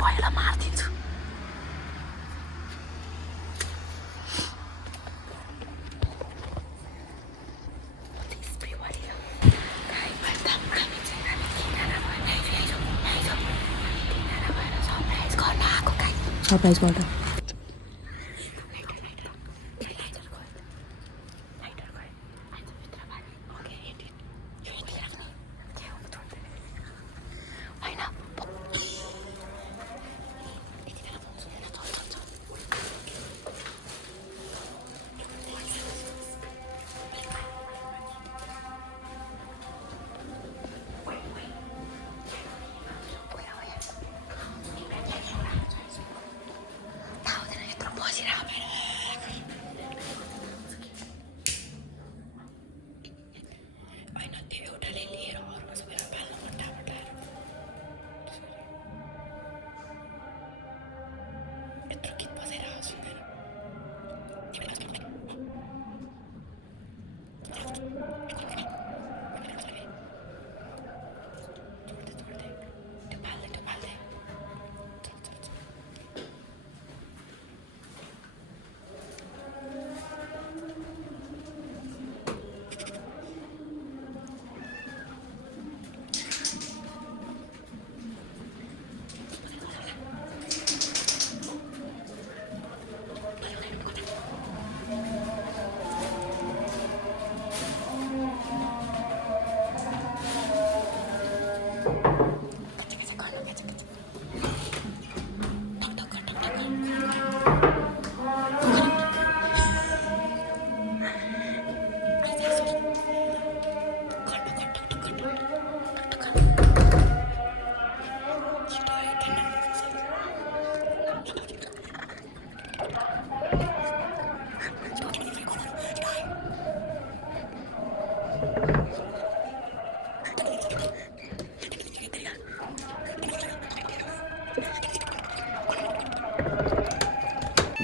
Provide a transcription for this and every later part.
भएला मारिदिन्छु। सरप्राइजबाट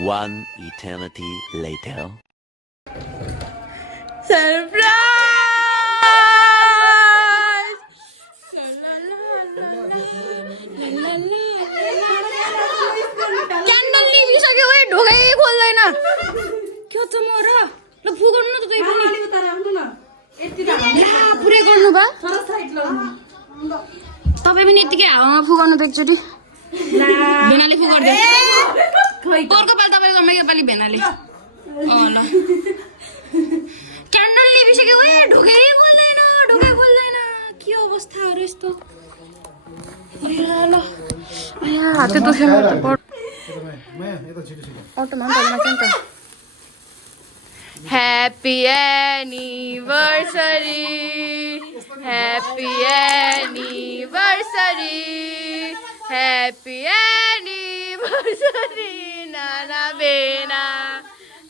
One eternity later. Surprise! Candle लिइसक्यो है, ढोकै खोल्दैन। के छ म र? ल फुगाउनु न त तै पनि। पुरै गर्नु बा? तपाईँ पनि यतिकै हावामा फुगाउनु त एकचोटि। भेनाले फुगाउँदै। पोहोरको पालि तपाईँको योपालि भेनाले। ल क्यान्डल लिइसक्यो है, ढोकै खोल्दैन, ढोकै खोल्दैन। के अवस्थाहरू यस्तो। ल हातै दुख्यो मेरो त। अटोमा पनि त नि त। Happy anniversary, happy anniversary, happy anniversary, Nana Bena,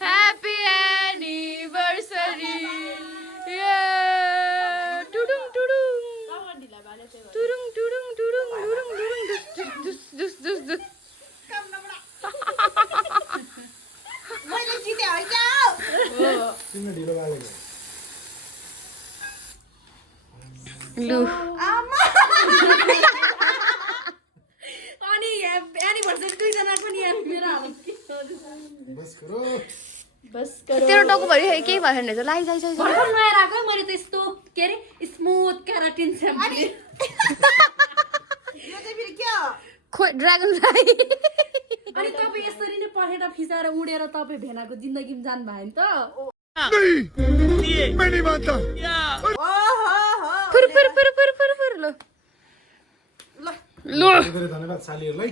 happy anniversary, yeah, tudung tudung, tudung tudung tudung tudung tudung, dus dus dus dus. लु अनि एनिभर्सरी दुईजनाको नि मेरो हालत के बस करो तेरो टाउको भरि केही भएन रहेछ लाइ जाइ जाइ भर्खर नयाँ आएको मैले त यस्तो के अरे स्मुथ केराटिन स्याम्पू अनि यो चाहिँ फेरि के हो खोइ ड्रागन फ्लाई अनि तपाईँ यसरी नै पखेटा फिसाएर उडेर तपाईँ भेनाको जिन्दगीमा जानु भयो नि त फुर लो लो धन्यवाद सालीहरूलाई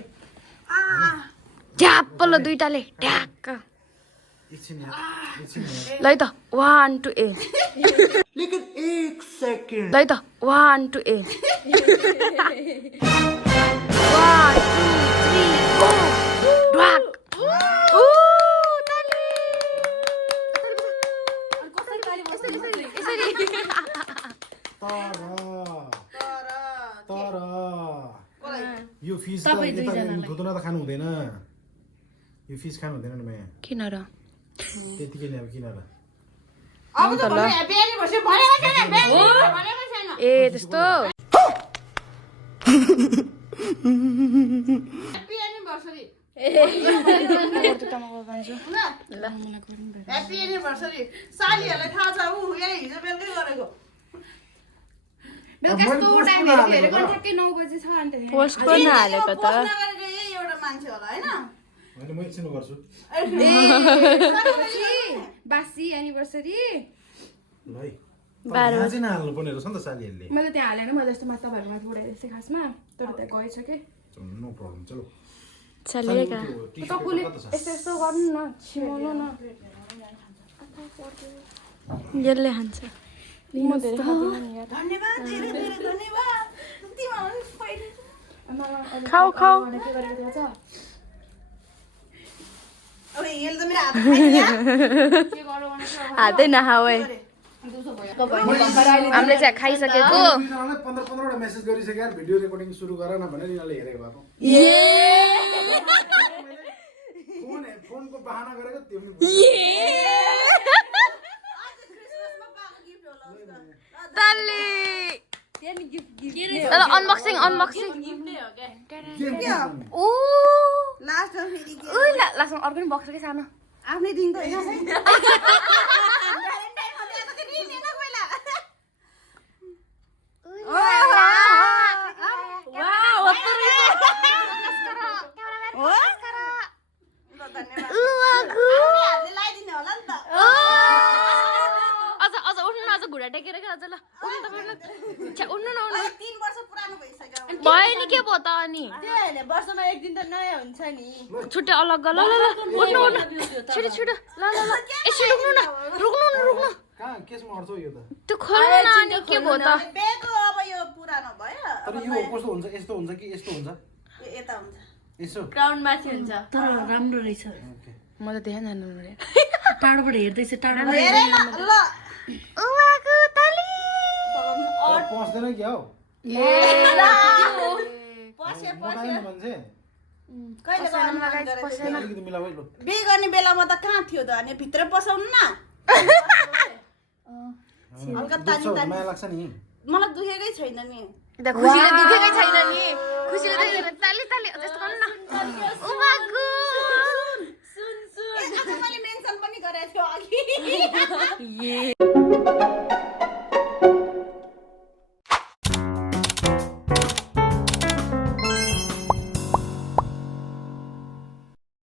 झ्याप्प लो दुईटाले ढ्याक्क ल है त 1 2 8 लेकिन 1 सेकेन्ड ल है त 1 2 8 1 2 3 गो ढ्वाक तर यो फिस त धुतुना त खानु हुँदैन यो फिस खानु हुँदैन नि माया किन र त्यतिकै नि अब किन र अब त भने ह्यापी एनिभर्सरी भनेको छैन भनेको छैन ए त्यस्तो ह्यापी एनिभर्सरी ह्यापी एनिभर्सरी सालीहरूलाई थाहा छ ऊ यही हिजो बेलुकै गरेको पोस्ट गर्न हालेको त पोस्ट नगरेको यही एउटा मान्छे होला हैन होइन म एकछिन गर्छु बासी एनिभर्सरी ल है यहाँ चाहिँ नहाल्नु पर्ने रहेछ नि त सालीहरूले मैले त्यहाँ हालेन मैले जस्तो माथि तपाईँहरू माथि उडाइदिएछ खासमा तर त्यहाँ गएछ कि नो प्रब्लम चलो चलेगा तपाईँले यस्तो यस्तो गर्नु न छिमाउनु न यसले हान्छ म धेरै खाँदिनँ नि यार धन्यवाद धेरै धेरै धन्यवाद तिमीहरु पहिले खाऊ खाऊ अब हेल त मेरो हात खाइदिया हातै नखाऊ है हामीले चाहिँ खाइसकेको 15 वटा मेसेज गरिसके यार भिडियो रेकर्डिङ सुरु गर न भनेर यिनीहरूले हेरेको भएको फोनको बहाना गरेको त्यो अनबक्सिङ अनबक्सिङ ओ लास्ट फेरि के लास्टमा अर्को नि बक्स के सानो आफ्नै दिन त हैन घुँडा टेकेर क्या अझ ल उठ्नु त उठ्नु न उठ्नु 3 वर्ष पुरानो भइसक्यो भयो नि के भयो त अनि वर्षमा एक दिन त नयाँ हुन्छ नि छुट्टै अलग ल ल ल उठ्नु उठ्नु छिटो छिटो ल ल ल यसो रुक्नु न रुक्नु न रुक्नु कहाँ केसमा अड्छ यो त त्यो खोल्नु न अनि के भयो त बेको अब यो पुरानो भयो तर यो कस्तो हुन्छ यस्तो हुन्छ कि यस्तो हुन्छ यता हुन्छ यसो ग्राउन्ड माथि हुन्छ तर राम्रो रहेछ म त ध्यान जान्नु पर्यो टाढोबाट हेर्दैछ टाढोबाट हेरे न ल उवाको ताली पस्दैन क्या हौ पसे मोटाइन मान्छे कहिले अलिकति मिलाऊ है लु बे गर्ने बेलामा त कहाँ थियो त अनि भित्र पसाउनु न हल्का ताली ताली माया लाग्छ नि मलाई दुखेकै छैन नि खुसीले दुखेकै छैन नि खुसीले ताली ताली त्यस्तो गर्नु न उवाको सुन सुन मैले मेन्सन पनि गरेको थियो अघि ये